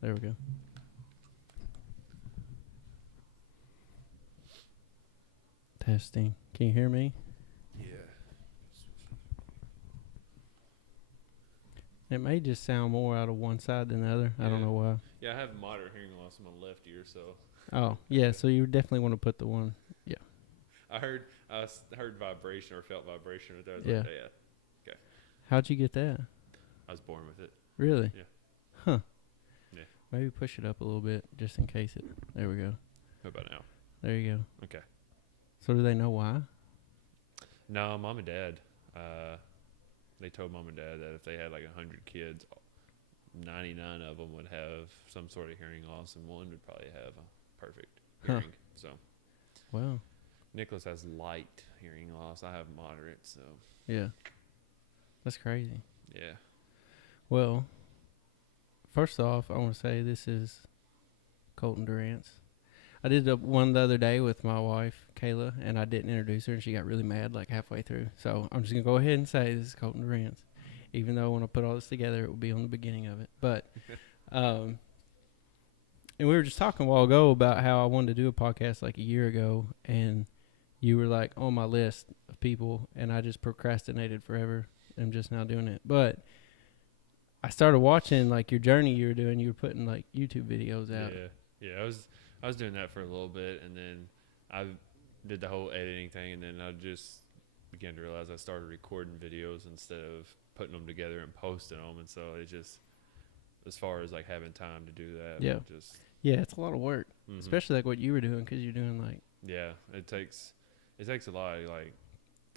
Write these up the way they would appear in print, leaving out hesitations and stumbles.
There we go. Testing. Can you hear me? Yeah. It may just sound more out of one side than the other. I don't know why. Yeah, I have moderate hearing loss in my left ear, so. Oh, yeah. So you definitely want to put the one. Yeah. I heard vibration or felt vibration right there. I was Yeah. like, yeah. Okay. How'd you get that? I was born with it. Really? Yeah. Huh. Yeah. Maybe push it up a little bit just in case it. There we go. How about now? There you go. Okay. So do they know why? No, mom and dad. They told mom and dad that if they had like 100 kids, 99 of them would have some sort of hearing loss, and one would probably have a perfect hearing. So. Wow. Nicholas has light hearing loss. I have moderate, so. Yeah. That's crazy. Yeah. Well, first off, I want to say this is Colten Durrance. I did one the other day with my wife, Kayla, and I didn't introduce her, and she got really mad like halfway through. So I'm just going to go ahead and say this is Colten Durrance, even though when I put all this together, it will be on the beginning of it. But, and we were just talking a while ago about how I wanted to do a podcast like a year ago, and you were like on my list of people, and I just procrastinated forever. I'm just now doing it. But I started watching like your journey you were doing. You were putting like YouTube videos out. Yeah. I was doing that for a little bit, and then I did the whole editing thing, and then I just began to realize I started recording videos instead of putting them together and posting them, and so it just, as far as like having time to do that, yeah, it's a lot of work, especially like what you were doing, because you're doing like it takes a lot, like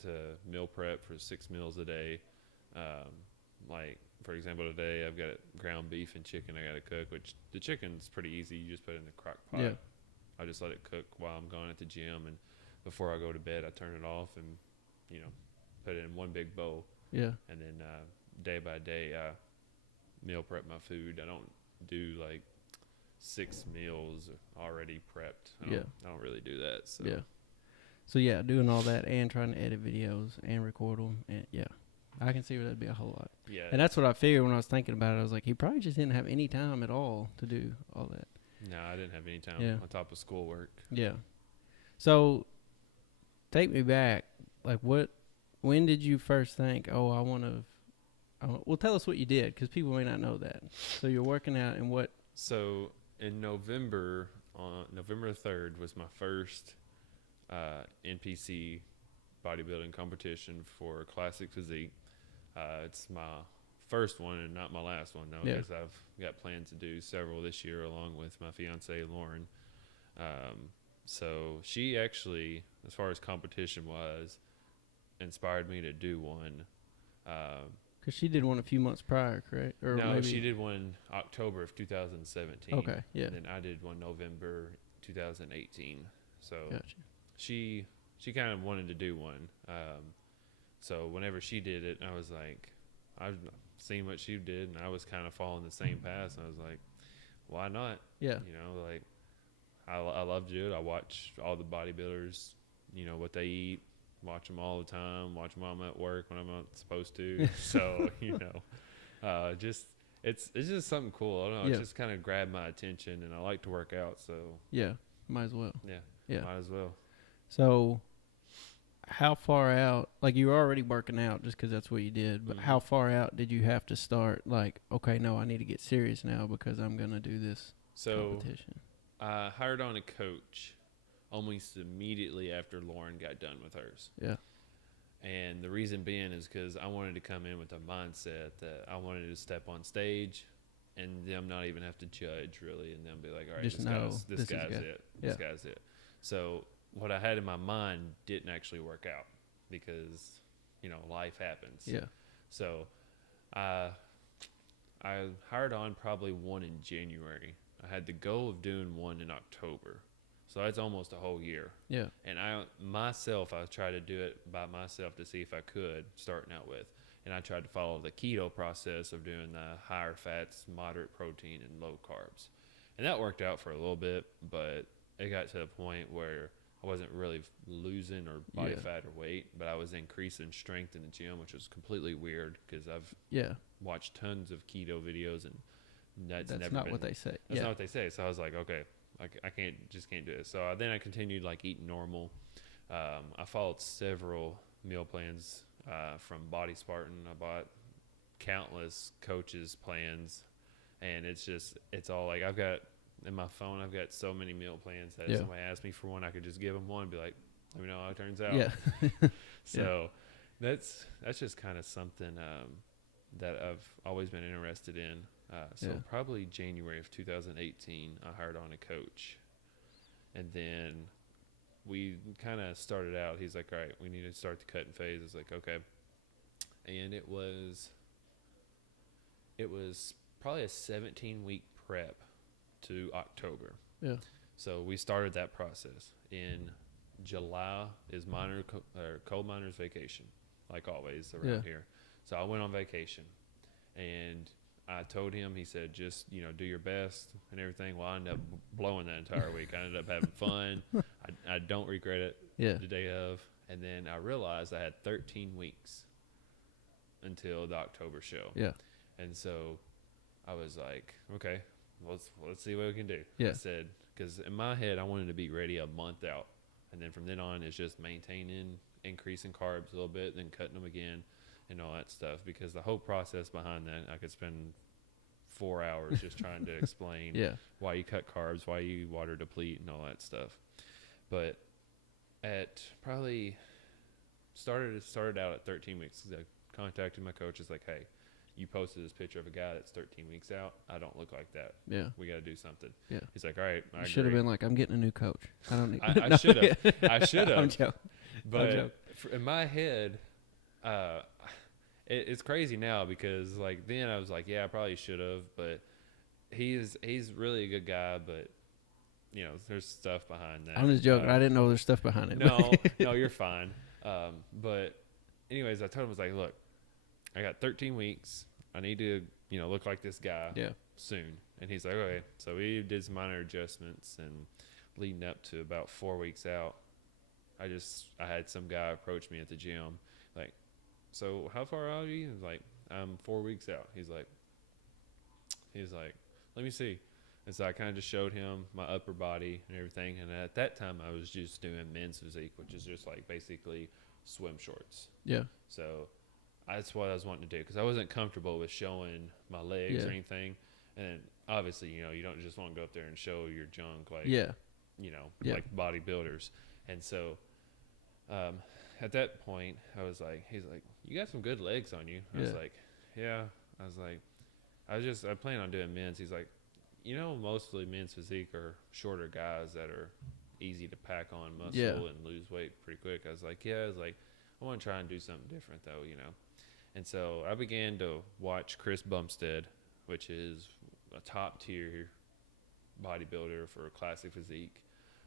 to meal prep for 6 meals a day. Like, for example, today I've got ground beef and chicken I got to cook, which the chicken's pretty easy. You just put it in the crock pot. Yeah. I just let it cook while I'm going at the gym, and before I go to bed, I turn it off and, put it in one big bowl. Yeah. And then day by day, I meal prep my food. I don't do like 6 meals already prepped. I don't really do that. So. Yeah. So, yeah, doing all that and trying to edit videos and record them. And, yeah, I can see where that'd be a whole lot. Yeah. And that's what I figured when I was thinking about it. I was like, he probably just didn't have any time at all to do all that. No, I didn't have any time on top of schoolwork. Yeah. So, take me back. Like, when did you first think, oh, I want to, well, tell us what you did, because people may not know that. So, you're working out in what? So, in November, on November 3rd was my first NPC bodybuilding competition for Classic Physique. It's my first one and not my last one, though, because I've got plans to do several this year along with my fiance Lauren. So she actually, as far as competition was, inspired me to do one. Because she did one a few months prior, correct? Or no, maybe she did one October of 2017. Okay, yeah. And then I did one November 2018. So Gotcha. She kind of wanted to do one. So whenever she did it, I was like, I've seen what she did, and I was kind of following the same path. And I was like, why not? Yeah. Like I love to do it. I watch all the bodybuilders, what they eat, watch them all the time, watch them while I'm at work when I'm not supposed to. So, just it's just something cool. I don't know. It just kind of grabbed my attention, and I like to work out. So yeah, might as well. Yeah, might as well. So, how far out, like you were already working out just because that's what you did, but how far out did you have to start? Like, okay, no, I need to get serious now because I'm going to do this competition. I hired on a coach almost immediately after Lauren got done with hers. Yeah. And the reason being is because I wanted to come in with a mindset that I wanted to step on stage and them not even have to judge, really, and them be like, all right, this guy's it. This guy's it. So what I had in my mind didn't actually work out because, life happens. Yeah. So I hired on probably one in January. I had the goal of doing one in October. So that's almost a whole year. Yeah. And I tried to do it by myself to see if I could, starting out with. And I tried to follow the keto process of doing the higher fats, moderate protein, and low carbs. And that worked out for a little bit, but it got to the point where I wasn't really losing or body fat or weight, but I was increasing strength in the gym, which was completely weird because I've watched tons of keto videos and That's That's never not been, what they say. That's Yeah. not what they say. So I was like, okay, I can't do it. So then I continued like eating normal. I followed several meal plans from Body Spartan. I bought countless coaches' plans, and it's all like I've got in my phone. I've got so many meal plans that if somebody asks me for one, I could just give them one and be like, let me know how it turns out. Yeah. So that's just kind of something that I've always been interested in. Probably January of 2018, I hired on a coach, and then we kind of started out. He's like, all right, we need to start the cutting phase. I was like, okay. And it was probably a 17-week prep to October. Yeah. So we started that process. In July is coal miner's vacation, like always around here. So I went on vacation, and I told him, he said, just, do your best and everything. Well, I ended up blowing that entire week. I ended up having fun. I don't regret it the day of. And then I realized I had 13 weeks until the October show. Yeah. And so I was like, okay, let's see what we can do. Yeah. I said, because in my head, I wanted to be ready a month out. And then from then on, it's just maintaining, increasing carbs a little bit, then cutting them again and all that stuff. Because the whole process behind that, I could spend 4 hours just trying to explain why you cut carbs, why you water deplete and all that stuff. But at probably started out at 13 weeks. I contacted my coach. It's like, hey, you posted this picture of a guy that's 13 weeks out. I don't look like that. Yeah. We got to do something. Yeah. He's like, all right, I should have been like, I'm getting a new coach. I don't need I should have. I should have. I'm joking. But in my head, it's crazy now because like then I was like, yeah, I probably should have. But he's really a good guy. But, there's stuff behind that. I'm just joking. I didn't know there's stuff behind it. No, you're fine. But anyways, I told him, I was like, look, I got 13 weeks. I need to, look like this guy soon. And he's like, okay. So we did some minor adjustments, and leading up to about 4 weeks out, I had some guy approach me at the gym, like, so how far out are you? I was like, I'm 4 weeks out. He's like, let me see. And so I kind of just showed him my upper body and everything. And at that time, I was just doing men's physique, which is just like basically swim shorts. Yeah. So that's what I was wanting to do because I wasn't comfortable with showing my legs or anything. And obviously, you don't just want to go up there and show your junk like, like bodybuilders. And so at that point, he's like, you got some good legs on you. I was like, yeah. I was like, I plan on doing men's. He's like, mostly men's physique are shorter guys that are easy to pack on muscle and lose weight pretty quick. I was like, I want to try and do something different though, And so I began to watch Chris Bumstead, which is a top tier bodybuilder for classic physique.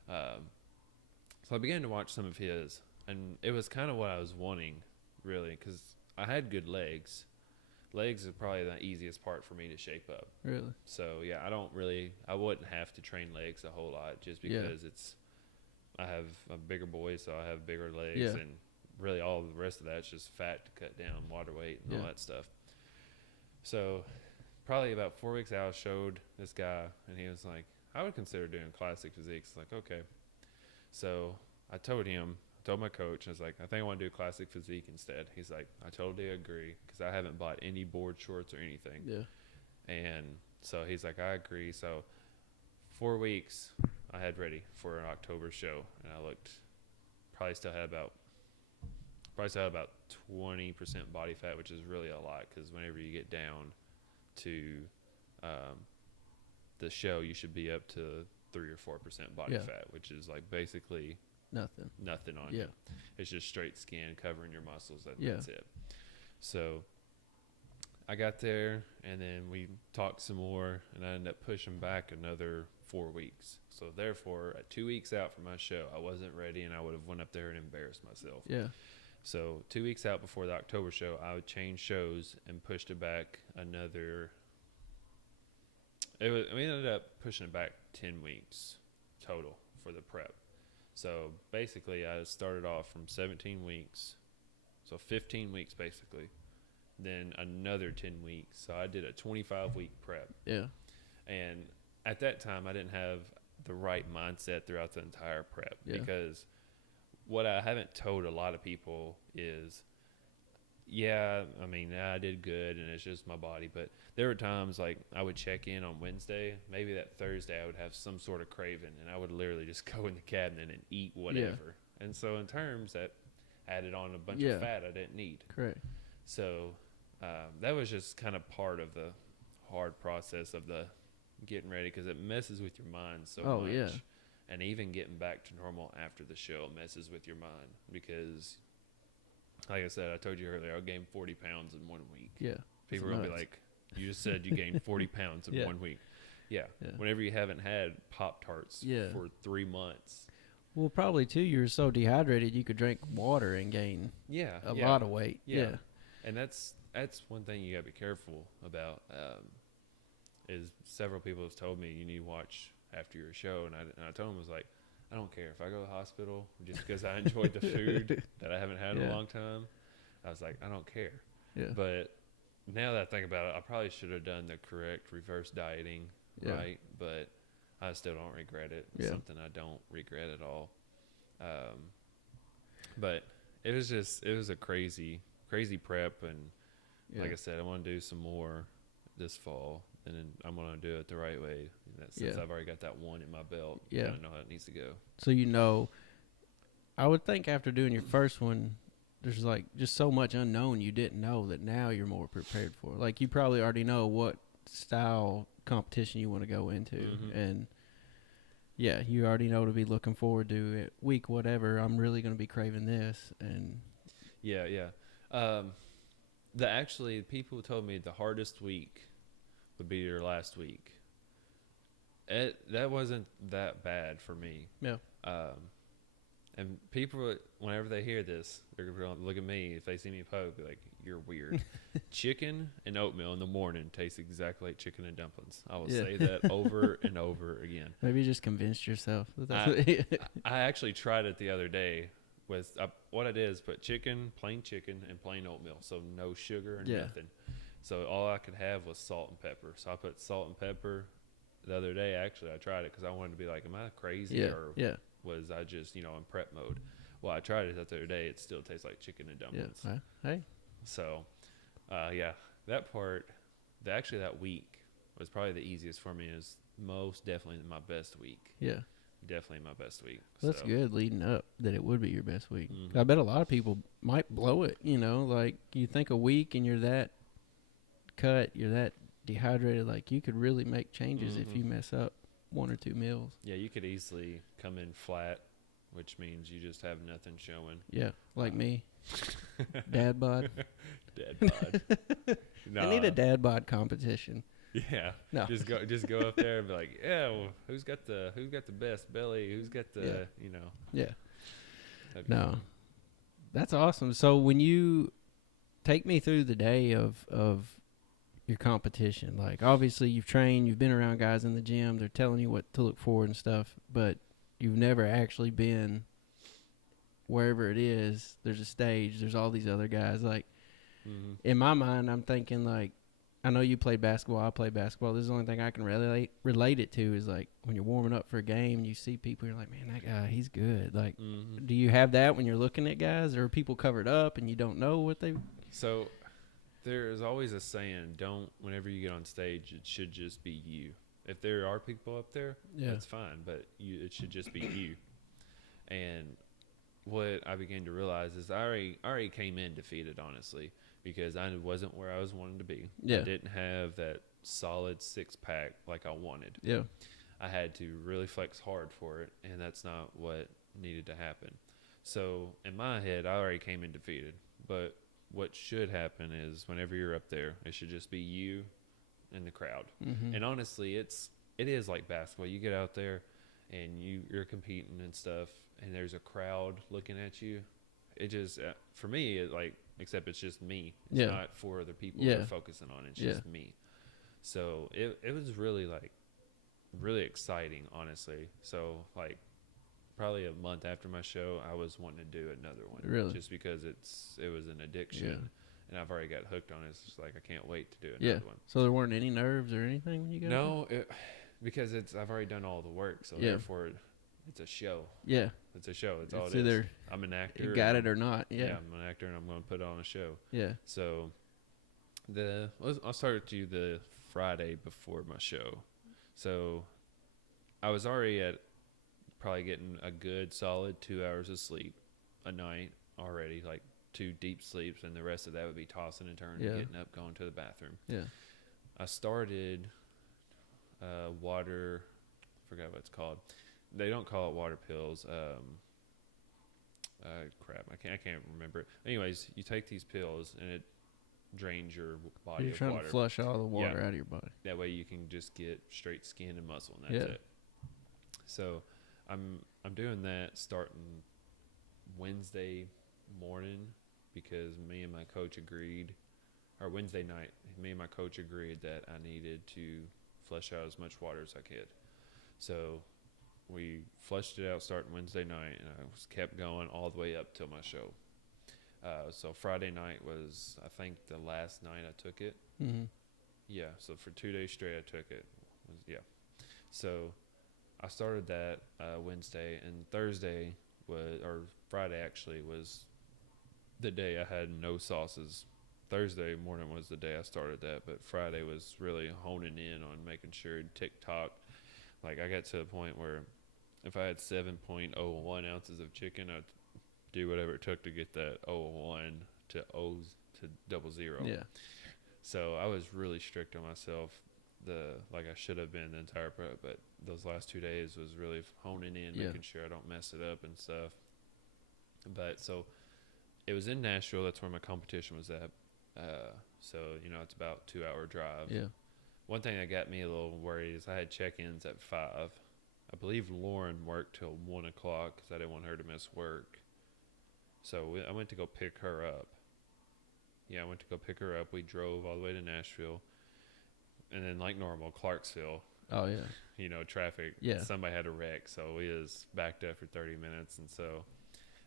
So I began to watch some of his, and it was kind of what I was wanting, really, because I had good legs. Legs is probably the easiest part for me to shape up. Really? So, yeah, I wouldn't have to train legs a whole lot just because I have a bigger boy, so I have bigger legs, and really all the rest of that's just fat to cut down, water weight, and all that stuff. So, probably about 4 weeks out, I showed this guy, and he was like, I would consider doing classic physique. It's like, okay. So, I told my coach, I was like, I think I want to do classic physique instead. He's like, I totally agree because I haven't bought any board shorts or anything. Yeah. And so he's like, I agree. So 4 weeks I had ready for an October show, and I looked, probably still had about 20% body fat, which is really a lot because whenever you get down to the show, you should be up to 3 or 4% body fat, which is like basically nothing on you. It's just straight skin covering your muscles. That's it. So I got there, and then we talked some more, and I ended up pushing back another 4 weeks. So therefore, at 2 weeks out from my show, I wasn't ready, and I would have went up there and embarrassed myself. Yeah. So 2 weeks out before the October show, I would change shows and pushed it back another. We ended up pushing it back 10 weeks total for the prep. So basically, I started off from 17 weeks, so 15 weeks basically, then another 10 weeks. So I did a 25-week prep. Yeah. And at that time, I didn't have the right mindset throughout the entire prep because what I haven't told a lot of people is, I mean, I did good and it's just my body. But there were times like I would check in on Wednesday. Maybe that Thursday I would have some sort of craving and I would literally just go in the cabinet and eat whatever. Yeah. And so in terms that added on a bunch of fat I didn't need. Correct. So that was just kind of part of the hard process of the getting ready because it messes with your mind so much. Yeah. And even getting back to normal after the show messes with your mind because, like I said, I told you earlier, I gained 40 pounds in 1 week. Yeah. People are going to be like, you just said you gained 40 pounds in 1 week. Yeah. Whenever you haven't had Pop-Tarts for 3 months. Well, probably, too, you're so dehydrated you could drink water and gain a lot of weight. Yeah. And that's one thing you got to be careful about is several people have told me you need to watch after your show. And I told them, I was like, I don't care if I go to the hospital just because I enjoyed the food that I haven't had in a long time. I was like, I don't care. Yeah. But now that I think about it, I probably should have done the correct reverse dieting, right? But I still don't regret it. It's something I don't regret at all. But it was a crazy prep. And like I said, I want to do some more this fall. And then I'm going to do it the right way. Since I've already got that one in my belt, I don't know how it needs to go. So, I would think after doing your first one, there's like just so much unknown you didn't know that now you're more prepared for. Like you probably already know what style competition you want to go into. Mm-hmm. And you already know to be looking forward to it. Week whatever, I'm really going to be craving this. And people told me the hardest week would be your last week. That wasn't that bad for me. Yeah. And people, whenever they hear this, they're going to look at me. If they see me poke, be like, you're weird. Chicken and oatmeal in the morning tastes exactly like chicken and dumplings. I will say that over and over again. Maybe you just convinced yourself. I actually tried it the other day. What I did is put plain chicken, and plain oatmeal. So no sugar and nothing. So all I could have was salt and pepper. So I put salt and pepper. The other day, actually, I tried it because I wanted to be like, am I crazy or was I just, in prep mode? Well, I tried it the other day. It still tastes like chicken and dumplings. Yeah. Hey. So, that part, that week was probably the easiest for me. Is most definitely my best week. Yeah. Definitely my best week. Well, that's good leading up that it would be your best week. Mm-hmm. I bet a lot of people might blow it, like you think a week and you're that cut, you're that dehydrated, like you could really make changes if you mess up 1 or 2 meals. Yeah, you could easily come in flat, which means you just have nothing showing. Yeah, like me. Dad bod. Dad bod. No, I need a dad bod competition. Yeah. No. Just go up there and be like, well, who's got the best belly? Who's got the Yeah. Okay. No. That's awesome. So when you take me through the day of your competition, like obviously you've trained, you've been around guys in the gym, they're telling you what to look for and stuff, but you've never actually been wherever it is. There's a stage, there's all these other guys. Like in my mind, I'm thinking like, I know you played basketball, I played basketball. This is the only thing I can relate it to is like when you're warming up for a game and you see people, you're like, man, that guy, he's good. Like, do you have that when you're looking at guys, or are people covered up and you don't know what they? So there is always a saying, whenever you get on stage, it should just be you. If there are people up there, that's fine, but it should just be you. And what I began to realize is I already came in defeated, honestly, because I wasn't where I was wanting to be. Yeah. I didn't have that solid 6-pack like I wanted. Yeah. I had to really flex hard for it, and that's not what needed to happen. So in my head, I already came in defeated. But what should happen is whenever you're up there, it should just be you and the crowd. Mm-hmm. And honestly, it is like basketball. You get out there and you're competing and stuff, and there's a crowd looking at you. It just, for me, except it's just me. It's not 4 other people that are focusing on it. It's just me. So it was really really exciting, honestly. So probably a month after my show, I was wanting to do another one. Really? Just because it was an addiction. and I've already got hooked on it. It's just like I can't wait to do Yeah. another one. So there weren't any nerves or anything when you got No, because I've already done all the work, so Yeah. therefore it's a show. Yeah. It's a show. It's all It's it is. either I'm an actor. you got it or not. Yeah. I'm an actor, and I'm going to put on a show. Yeah. So I'll start with you the Friday before my show. So I was already at probably getting a good solid 2 hours of sleep a night already, like 2 deep sleeps, and the rest of that would be tossing and turning, getting up, going to the bathroom. Yeah. I started water, forgot what it's called. They don't call it water pills. Crap, I can't remember it. Anyways, you take these pills and it drains your body You're of trying water. to flush all the water out of your body. That way you can just get straight skin and muscle, and that's it. So I'm doing that starting Wednesday morning because me and my coach agreed, or Wednesday night, me and my coach agreed that I needed to flush out as much water as I could. So we flushed it out starting Wednesday night, and I kept going all the way up till my show. So Friday night was, I think, the last night I took it. Mm-hmm. Yeah, so for 2 days straight I took it. So I started that Wednesday, and Thursday Friday actually was the day I had no sauces. Thursday morning was the day I started that, but Friday was really honing in on making sure TikTok, like I got to the point where if I had 7.01 ounces of chicken, I'd do whatever it took to get that 0.01 to 00. Yeah. So I was really strict on myself, like I should have been the entire prep, but those last 2 days was really honing in, making sure I don't mess it up and stuff. But so it was in Nashville. That's where my competition was at. So, it's about a 2-hour drive. Yeah. One thing that got me a little worried is I had check-ins at 5. I believe Lauren worked till 1 o'clock because I didn't want her to miss work. So I went to go pick her up. I went to go pick her up. We drove all the way to Nashville. And then, like normal, Clarksville. Oh, yeah. Traffic. Yeah. Somebody had a wreck, so we was backed up for 30 minutes. And so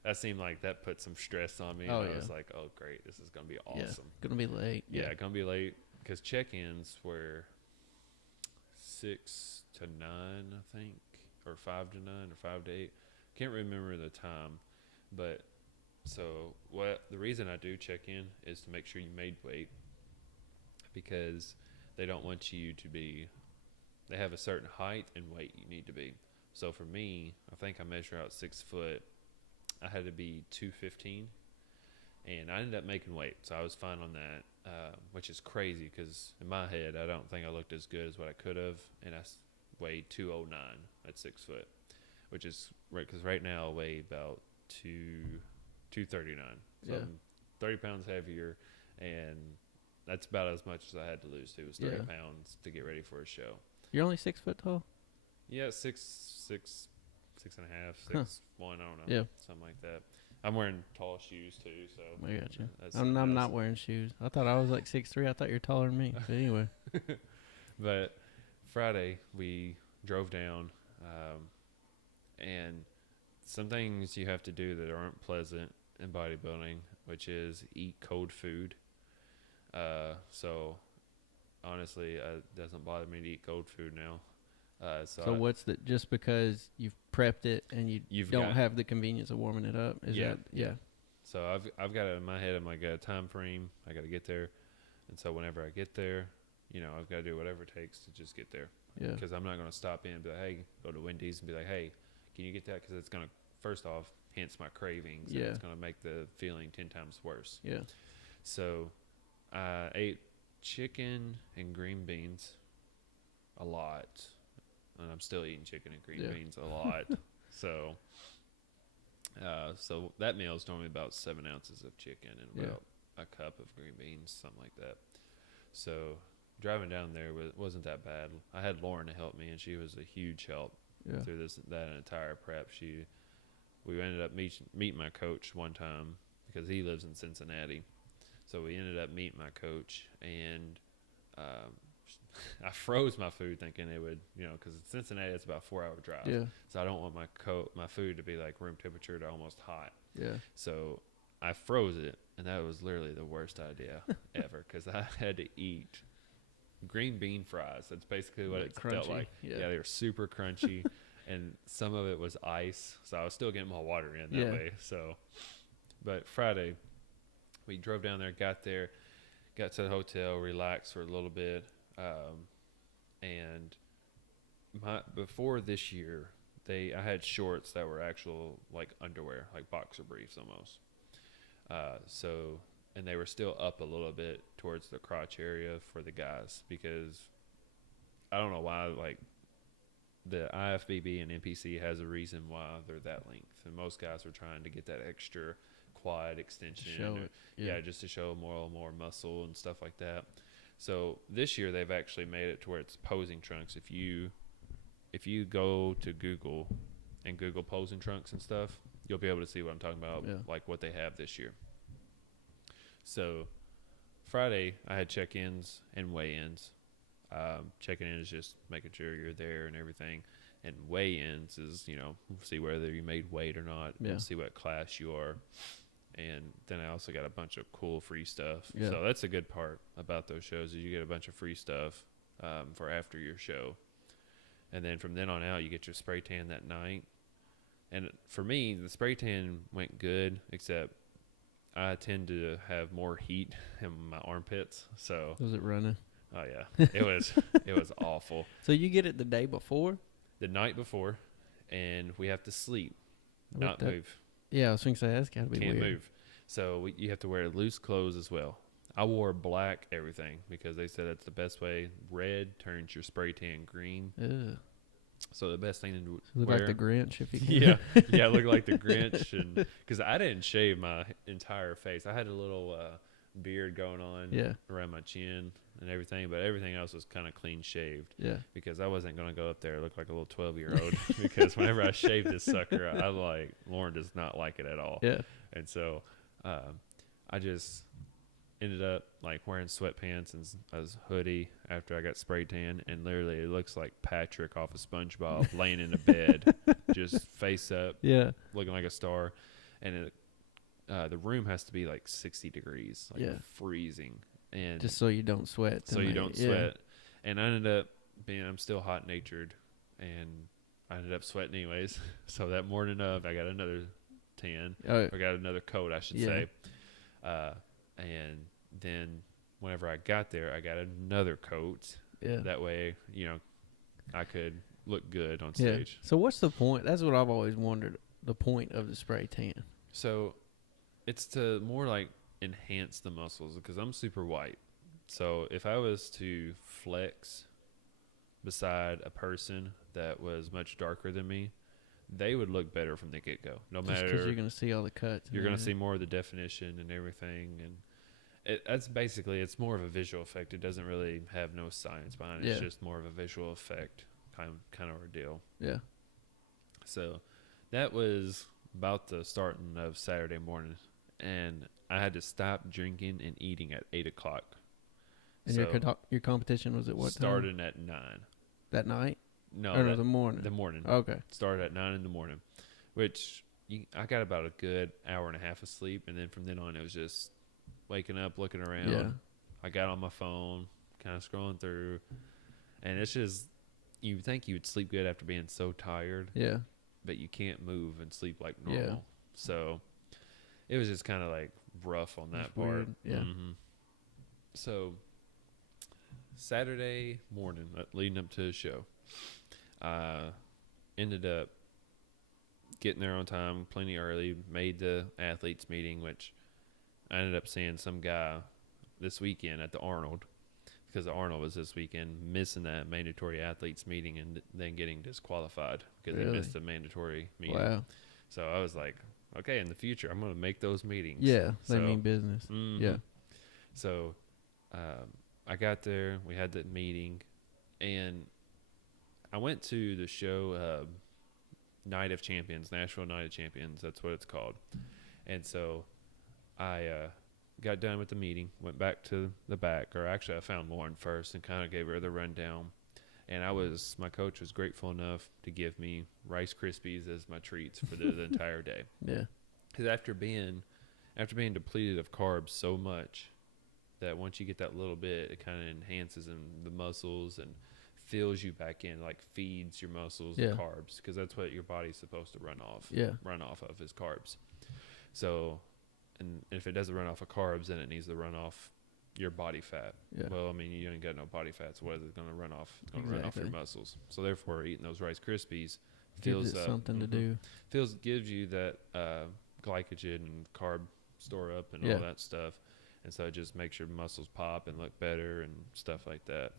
that seemed like that put some stress on me. Oh, and I was like, oh, great. This is going to be awesome. Yeah. Going to be late. Yeah, going to be late because check-ins were 6 to 9, I think, or 5 to 9 or 5 to 8. Can't remember the time. But so the reason I do check in is to make sure you made weight, because they don't want you to be, they have a certain height and weight you need to be. So for me, I think I measure out 6 foot. I had to be 215, and I ended up making weight, so I was fine on that, which is crazy because in my head I don't think I looked as good as what I could have, and I weighed 209 at 6 foot, which is right because right now I weigh about 239, so I'm 30 pounds heavier, and that's about as much as I had to lose. It was 30 pounds to get ready for a show. You're only 6 foot tall? Yeah, 6'6", 6'1", 6'1", I don't know. Yeah. Something like that. I'm wearing tall shoes too, so. I got you. I'm not wearing shoes. I thought I was like 6'3". I thought you're taller than me. But anyway. But Friday, we drove down, and some things you have to do that aren't pleasant in bodybuilding, which is eat cold food. So honestly, it doesn't bother me to eat cold food now. So what's just because you've prepped it and you don't have the convenience of warming it up? Yeah. So I've got it in my head. I'm like, got a time frame. I got to get there, and so whenever I get there, I've got to do whatever it takes to just get there. Yeah. Because I'm not going to stop in and be like, hey, go to Wendy's and be like, hey, can you get that? Because it's going to first off hence my cravings. Yeah. And it's going to make the feeling 10 times worse. Yeah. So I ate chicken and green beans a lot. And I'm still eating chicken and green beans a lot. So that meal is normally about 7 ounces of chicken and about a cup of green beans, something like that. So driving down there wasn't that bad. I had Lauren to help me, and she was a huge help through that entire prep. We ended up meeting my coach one time because he lives in Cincinnati. So we ended up meeting my coach, and I froze my food thinking it would, because in Cincinnati it's about a 4-hour drive. Yeah. So I don't want my food to be like room temperature to almost hot. Yeah. So I froze it, and that was literally the worst idea ever because I had to eat green bean fries. That's basically what Like it felt crunchy, like. yeah. They were super crunchy, and some of it was ice, so I was still getting my water in that way. So, but Friday, we drove down there, got to the hotel, relaxed for a little bit, and before this year, I had shorts that were actual like underwear, like boxer briefs almost. And they were still up a little bit towards the crotch area for the guys because I don't know why, like the IFBB and NPC has a reason why they're that length, and most guys are trying to get that extra quad extension, just to show more muscle and stuff like that. So this year they've actually made it to where it's posing trunks. If you go to Google and Google posing trunks and stuff, you'll be able to see what I'm talking about, like what they have this year. So Friday, I had check-ins and weigh-ins. Checking in is just making sure you're there and everything. And weigh-ins is, see whether you made weight or not, and see what class you are. And then I also got a bunch of cool free stuff. Yeah. So that's a good part about those shows is you get a bunch of free stuff for after your show. And then from then on out, you get your spray tan that night. And for me, the spray tan went good, except I tend to have more heat in my armpits. So was it running? Oh yeah, it was awful. So you get it the day before? The night before, and we have to sleep, not move. Yeah, I was going to say that's got to be Can't weird. move. So you have to wear loose clothes as well. I wore black everything because they said that's the best way. Red turns your spray tan green. Ugh. So the best thing to look wear, like the Grinch if you can. yeah, look like the Grinch, and because I didn't shave my entire face, I had a little beard going on around my chin and everything, but everything else was kind of clean shaved. Yeah, because I wasn't gonna go up there and look like a little 12-year-old because whenever I shaved this sucker, Lauren does not like it at all. Yeah, and so I just ended up like wearing sweatpants and a hoodie after I got spray tan, and literally it looks like Patrick off of SpongeBob laying in a bed, just face up, looking like a star. And the room has to be like 60 degrees, like freezing, and just so you don't sweat. So you don't sweat. And I ended up I'm still hot natured, and I ended up sweating anyways. So that morning I got another tan, or got another coat, I should say. And then whenever I got there, I got another coat. Yeah. That way, I could look good on stage. So what's the point? That's what I've always wondered, the point of the spray tan. So it's to more like enhance the muscles because I'm super white. So if I was to flex beside a person that was much darker than me, they would look better from the get-go. No matter, because you're going to see all the cuts. You're going to see more of the definition and everything, and that's basically, it's more of a visual effect. It doesn't really have no science behind it. It's just more of a visual effect kind of ordeal. Yeah. So that was about the starting of Saturday morning, and I had to stop drinking and eating at 8 o'clock. And so your competition was at what time? Starting at 9. That night? No, the morning. The morning. Okay. Started at 9 in the morning, which I got about a good hour and a half of sleep, and then from then on it was just waking up, looking around. Yeah. I got on my phone, kind of scrolling through, and it's just, you think you would sleep good after being so tired. Yeah. But you can't move and sleep like normal. Yeah. So it was just kind of like rough on that part. Weird. Yeah. Mm-hmm. So Saturday morning, leading up to the show, ended up getting there on time, plenty early, made the athletes meeting, which I ended up seeing some guy this weekend at the Arnold, because the Arnold was this weekend, missing that mandatory athletes meeting and then getting disqualified because he missed the mandatory meeting. Wow. So I was like, okay, in the future, I'm going to make those meetings. Yeah, they mean business. Mm-hmm. Yeah. So I got there, we had the meeting, and I went to the show Night of Champions, Nashville Night of Champions. That's what it's called. And so I got done with the meeting, went back to the back, or actually I found Lauren first and kind of gave her the rundown. And my coach was grateful enough to give me Rice Krispies as my treats for the entire day. Yeah. Because after being after being depleted of carbs so much that once you get that little bit, it kind of enhances in the muscles and fills you back in, like feeds your muscles the carbs, because that's what your body's supposed to run off of is carbs. So, and if it doesn't run off of carbs, then it needs to run off your body fat. Well, I mean, you ain't got no body fat, so what is it going to run off? It's going to run off your muscles. So therefore, eating those Rice Krispies gives it something to do. Gives you that glycogen and carb store up and all that stuff. And so it just makes your muscles pop and look better and stuff like that.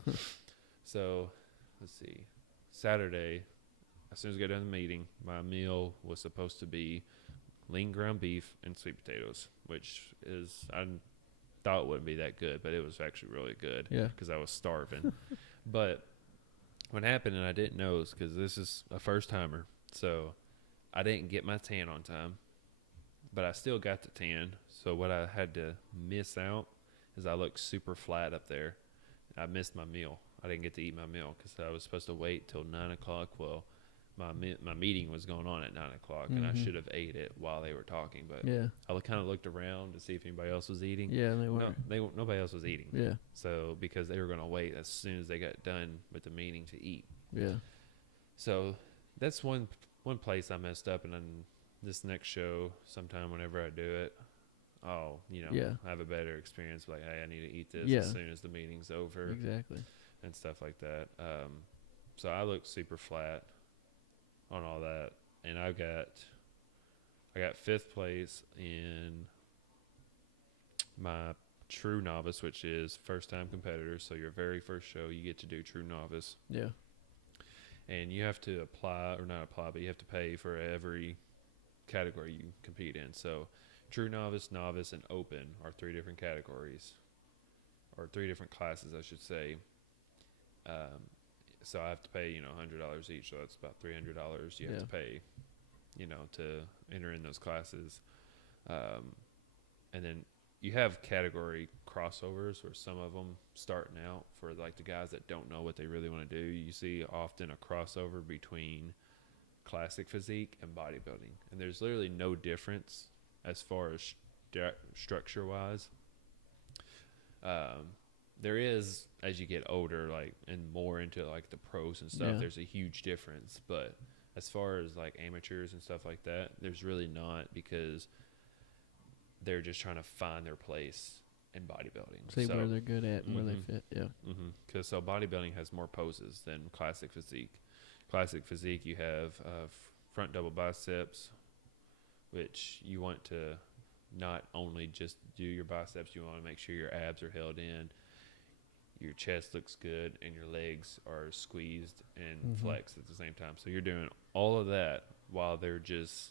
So, let's see. Saturday, as soon as I got done the meeting, my meal was supposed to be lean ground beef and sweet potatoes, which is, I thought it wouldn't be that good, but it was actually really good because I was starving. But what happened, and I didn't know, is because this is a first-timer, so I didn't get my tan on time, but I still got the tan. So what I had to miss out is I looked super flat up there. I missed my meal. I didn't get to eat my meal because I was supposed to wait till 9 o'clock. Well, my meeting was going on at 9 o'clock, and I should have ate it while they were talking. But I kind of looked around to see if anybody else was eating. Yeah, they weren't. No, nobody else was eating. Yeah. So because they were going to wait as soon as they got done with the meeting to eat. Yeah. So that's one place I messed up, and then this next show, sometime whenever I do it, I'll have a better experience. Like, hey, I need to eat this as soon as the meeting's over. Exactly. And stuff like that. So I looked super flat on all that, and I got 5th place in my true novice, which is first time competitors. So your very first show, you get to do true novice. Yeah. And you have to but you have to pay for every category you compete in. So true novice, novice, and open are 3 different categories, or 3 different classes, I should say. So I have to pay, $100 each. So that's about $300 you have to pay, to enter in those classes. And then you have category crossovers where some of them starting out for like the guys that don't know what they really want to do. You see often a crossover between classic physique and bodybuilding. And there's literally no difference as far as structure wise. There is, as you get older, like, and more into like the pros and stuff, there's a huge difference. But as far as like amateurs and stuff like that, there's really not, because they're just trying to find their place in bodybuilding. See where they're good at and where they fit. Yeah. Because so bodybuilding has more poses than classic physique. Classic physique, you have front double biceps, which you want to not only just do your biceps, you want to make sure your abs are held in, your chest looks good, and your legs are squeezed and flexed at the same time. So you're doing all of that while they're just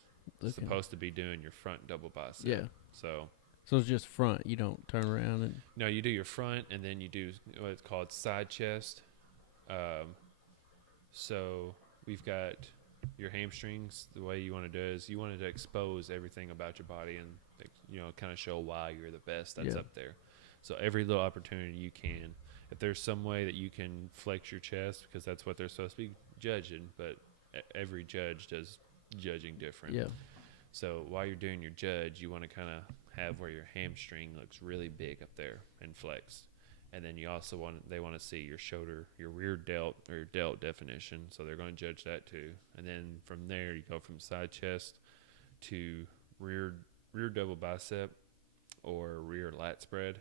supposed to be doing your front double bicep. Yeah. So it's just front. You don't turn around and. No, you do your front, and then you do what's called side chest. So we've got your hamstrings. The way you want to do it is you want to expose everything about your body and, kind of show why you're the best that's up there. So every little opportunity you can. If there's some way that you can flex your chest, because that's what they're supposed to be judging, but every judge does judging different. Yeah. So while you're doing your judge, you want to kind of have where your hamstring looks really big up there and flexed. And then you also they want to see your shoulder, your rear delt, or your delt definition. So they're going to judge that too. And then from there, you go from side chest to rear double bicep or rear lat spread.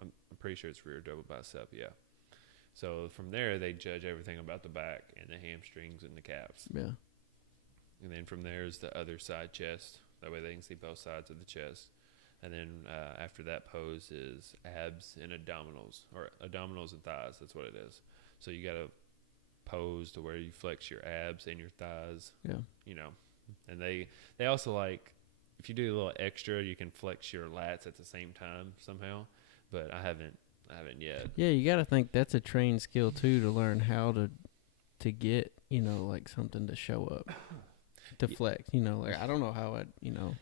I'm pretty sure it's rear double bicep, yeah. So from there, they judge everything about the back and the hamstrings and the calves. Yeah. And then from there is the other side chest. That way they can see both sides of the chest. And then after that pose is abs and abdominals, or abdominals and thighs. That's what it is. So you got to pose to where you flex your abs and your thighs. Yeah. And they also like, if you do a little extra, you can flex your lats at the same time somehow. But I haven't yet. Yeah, you got to think that's a trained skill too, to learn how to get, like something to show up, to flex. Like I don't know how it.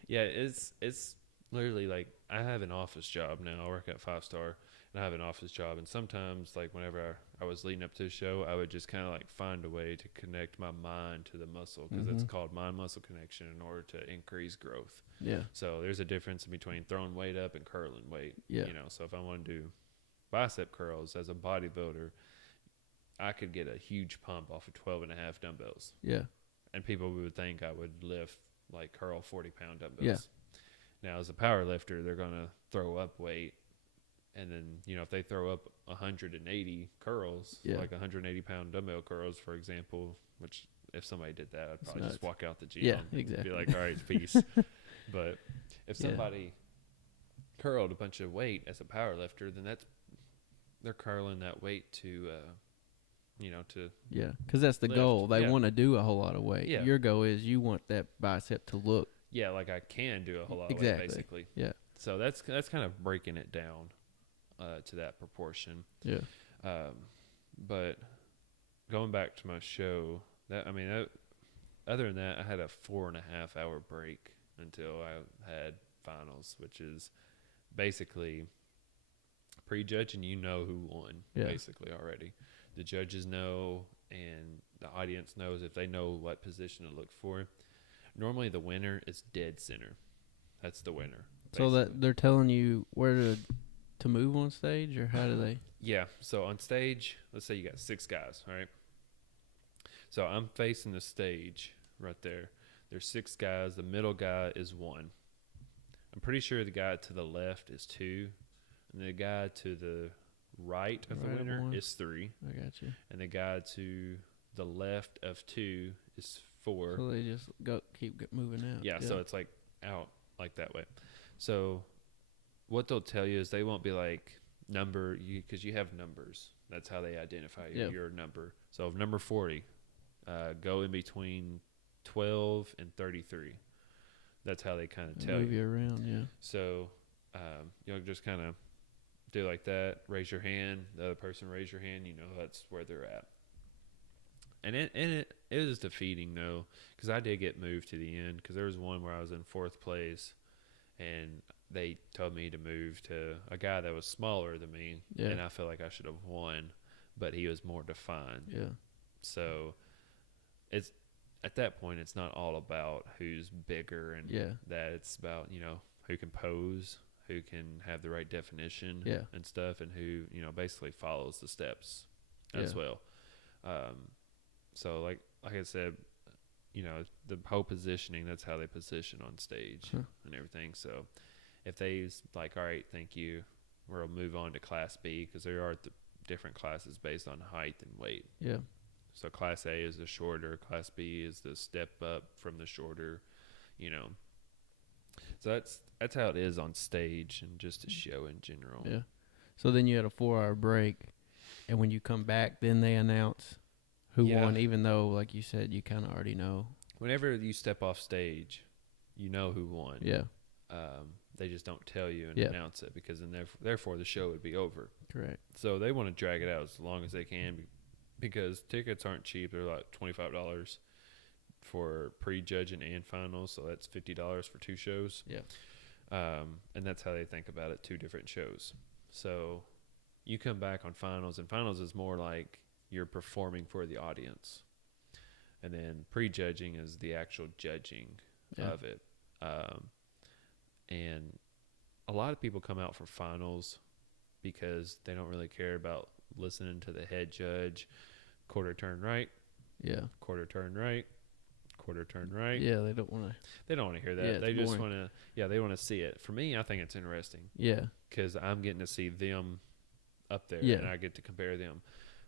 Yeah, it's literally like I have an office job now. I work at 5 Star, and I have an office job. And sometimes, like whenever I was leading up to the show, I would just kind of like find a way to connect my mind to the muscle, because it's called mind-muscle connection, in order to increase growth. Yeah. So there's a difference between throwing weight up and curling weight. Yeah. You know, so if I want to do bicep curls as a bodybuilder, I could get a huge pump off of 12.5 dumbbells. Yeah. And people would think I would lift, like curl 40-pound dumbbells. Yeah. Now, as a power lifter, they're going to throw up weight. And then, you know, if they throw up 180 curls, like 180-pound dumbbell curls, for example, which if somebody did that, I'd probably just walk out the gym. Yeah, exactly. Be like, all right, peace. But if somebody curled a bunch of weight as a power lifter, then they're curling that weight to, because that's the lift. goal. They want to do a whole lot of weight. Yeah. Your goal is you want that bicep to look. Yeah, like I can do a whole lot of Exactly. weight, basically. Yeah. So that's kind of breaking it down to that proportion. Yeah. But going back to my show, other than that, I had a 4.5-hour break until I had finals, which is basically prejudging. You know who won, basically already. The judges know, and the audience knows if they know what position to look for. Normally, the winner is dead center. That's the winner. So that they're telling you where to move on stage, or how do they? Yeah. So on stage, let's say you got 6 guys, all right? So I'm facing the stage right there. There's 6 guys. The middle guy is 1. I'm pretty sure the guy to the left is 2, and the guy to the right of the winner is 3. I got you. And the guy to the left of 2 is 4. So they just keep moving out. Yeah, so it's like out like that way. So what they'll tell you is they won't be like number you, because you have numbers. That's how they identify your number. So if number 40, go in between 12 and 33. That's how they kind of tell move you. You around, yeah. So you'll just kind of do like that, raise your hand, the other person raise your hand, you know that's where they're at. And it is defeating, though, because I did get moved to the end, because there was one where I was in 4th place, and they told me to move to a guy that was smaller than me, and I feel like I should have won, but he was more defined. Yeah. So it's at that point, it's not all about who's bigger and that. It's about, you know, who can pose, who can have the right definition and stuff, and who, you know, basically follows the steps as well. So like I said, you know, the whole positioning, that's how they position on stage and everything. So if they like, all right, thank you, we'll move on to Class B, because there are different classes based on height and weight. Yeah. So Class A is the shorter, Class B is the step up from the shorter, you know. So that's how it is on stage and just a show in general. Yeah. So then you had a 4-hour break, and when you come back, then they announce who won, even though, like you said, you kind of already know. Whenever you step off stage, you know who won. Yeah. They just don't tell you and announce it, because then therefore the show would be over. Correct. So they want to drag it out as long as they can, because tickets aren't cheap. They're like $25 for prejudging and finals, so that's $50 for 2 shows. Yeah. And that's how they think about it, 2 different shows. So you come back on finals, and finals is more like you're performing for the audience. And then prejudging is the actual judging of it. And a lot of people come out for finals because they don't really care about listening to the head judge. Quarter turn right. Yeah. Quarter turn right. Quarter turn right. Yeah, they don't want to hear that. They just want to, they want to see it. For me, I think it's interesting. Yeah. Because I'm getting to see them up there, and I get to compare them.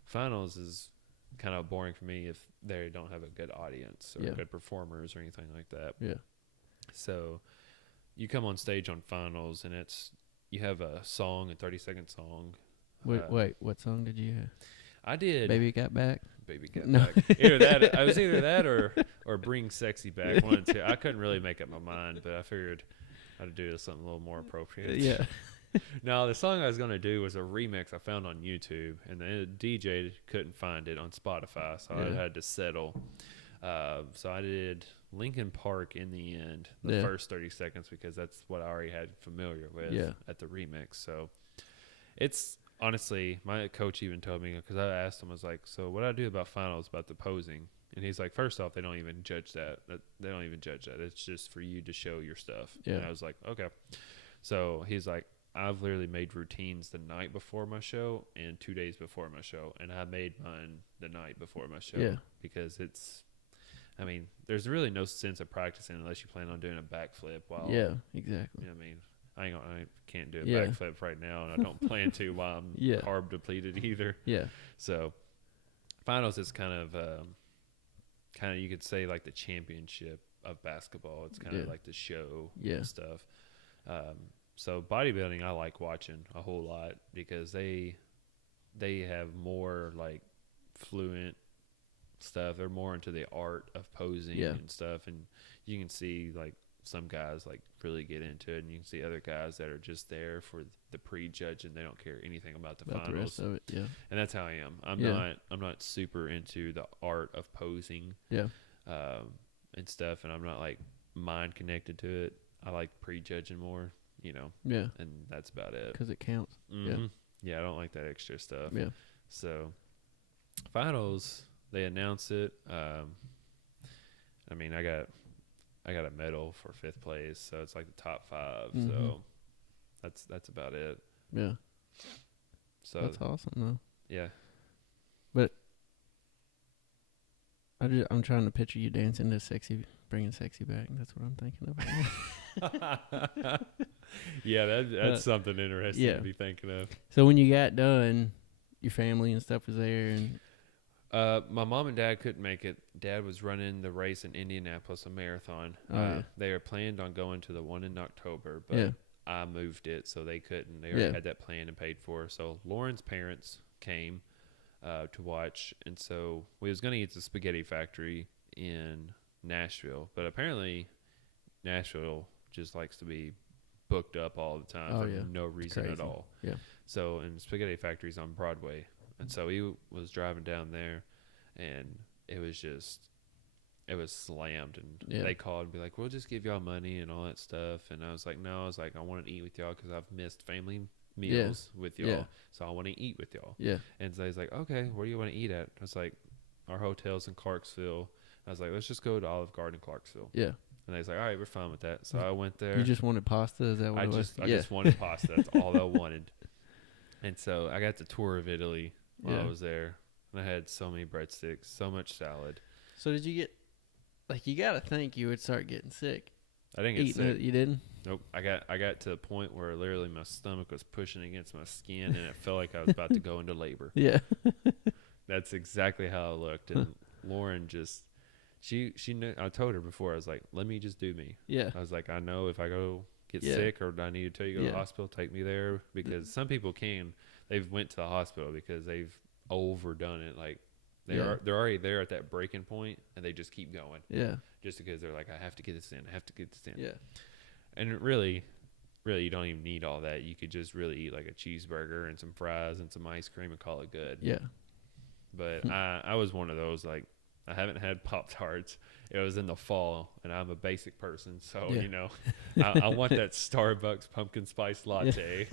Finals is kind of boring for me if they don't have a good audience or good performers or anything like that. Yeah. So you come on stage on finals, and you have a song, a 30-second song. Wait, what song did you have? I did. Baby Got Back. Baby Got Back. Either that, I was either that or Bring Sexy Back. One and two. I couldn't really make up my mind, but I figured I'd do something a little more appropriate. Yeah. No, the song I was going to do was a remix I found on YouTube, and the DJ couldn't find it on Spotify, so I had to settle. So I did Linkin Park in the end, the first 30 seconds, because that's what I already had familiar with at the remix. So, It's honestly, my coach even told me, because I asked him, I was like, so what do I do about finals, about the posing? And he's like, first off, they don't even judge that. They don't even judge that. It's just for you to show your stuff. Yeah. And I was like, okay. So he's like, I've literally made routines the night before my show and 2 days before my show. And I made mine the night before my show. Yeah. Because I mean, there's really no sense of practicing unless you plan on doing a backflip while. Yeah, exactly. You know what I mean? I can't do a Yeah. backflip right now, and I don't plan to while I'm Yeah. carb depleted either. Yeah. So finals is kind of you could say like the championship of basketball. It's kind of Yeah. like the show Yeah. and stuff. So bodybuilding I like watching a whole lot because they have more like fluent stuff. They're more into the art of posing Yeah. and stuff, and you can see like some guys like really get into it, and you can see other guys that are just there for the prejudge and they don't care anything about the About finals. the rest of it, yeah. And that's how I am. I'm not super into the art of posing, Yeah. and stuff, and I'm not like mind connected to it. I like prejudging more, Yeah. and that's about it. Because it counts. Mm-hmm. Yeah, I don't like that extra stuff. Yeah. So finals, they announce it. I mean, I got a medal for 5th place, so it's like the top 5. Mhm. So that's about it. Yeah. So That's awesome, though. yeah. I'm trying to picture you dancing to Sexy, bringing Sexy back. That's what I'm thinking of. Yeah, that's something interesting yeah. to be thinking of. So when you got done, your family and stuff was there, and my mom and dad couldn't make it. Dad was running the race in Indianapolis, a marathon. Oh, yeah. They were planned on going to the one in October, but yeah. I moved it, so they couldn't. They already Yeah. had that planned and paid for. So Lauren's parents came to watch, and so we was going to eat the Spaghetti Factory in Nashville, but apparently Nashville just likes to be booked up all the time for no reason at all. Yeah. So, and Spaghetti Factory's on Broadway, and so he was driving down there, and it was slammed, and they called and be like, we'll just give y'all money and all that stuff. And I was like, no, I want to eat with y'all because I've missed family meals with y'all, so I want to eat with y'all. Yeah. And so he's like, okay, where do you want to eat at? I was like, our hotel's in Clarksville. I was like, let's just go to Olive Garden, Clarksville. Yeah. And he's like, all right, we're fine with that. So I went there. You just wanted pasta? Is that what it was? I just wanted pasta. That's all I wanted. And so I got the tour of Italy while I was there. And I had so many breadsticks, so much salad. So did you get, you got to think you would start getting sick. I didn't get sick. You didn't? Nope. I got to the point where literally my stomach was pushing against my skin, and it felt like I was about to go into labor. Yeah. That's exactly how I looked. And Lauren just, she knew. I told her before, I was like, let me just do me. Yeah. I was like, I know if I go get sick or I need to tell you to go to the hospital, take me there, because some people they've went to the hospital because they've overdone it. Like they're already there at that breaking point, and they just keep going. Yeah. Just because they're like, I have to get this in. I have to get this in. Yeah. And really, you don't even need all that. You could just really eat like a cheeseburger and some fries and some ice cream and call it good. Yeah. But I was one of those, like, I haven't had Pop-Tarts. It was in the fall, and I'm a basic person. So, I want that Starbucks pumpkin spice latte.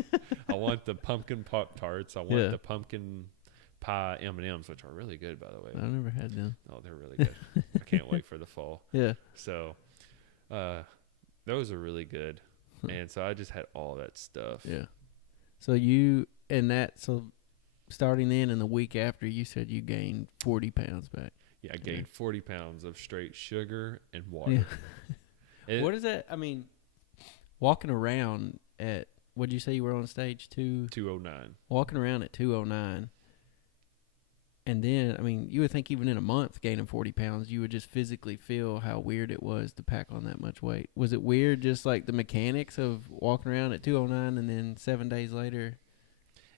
I want the pumpkin Pop-Tarts. I want the pumpkin pie M&Ms, which are really good, by the way. I never had them. Oh, they're really good. I can't wait for the fall. Yeah. So, those are really good. And so I just had all that stuff. Yeah. So starting then and the week after, you said you gained 40 pounds back. Yeah, I gained 40 pounds of straight sugar and water. Yeah. What is that? I mean, walking around at, what'd you say you were on stage? 209. Walking around at 209. And then, I mean, you would think even in a month gaining 40 pounds, you would just physically feel how weird it was to pack on that much weight. Was it weird, just like the mechanics of walking around at 209 and then 7 days later?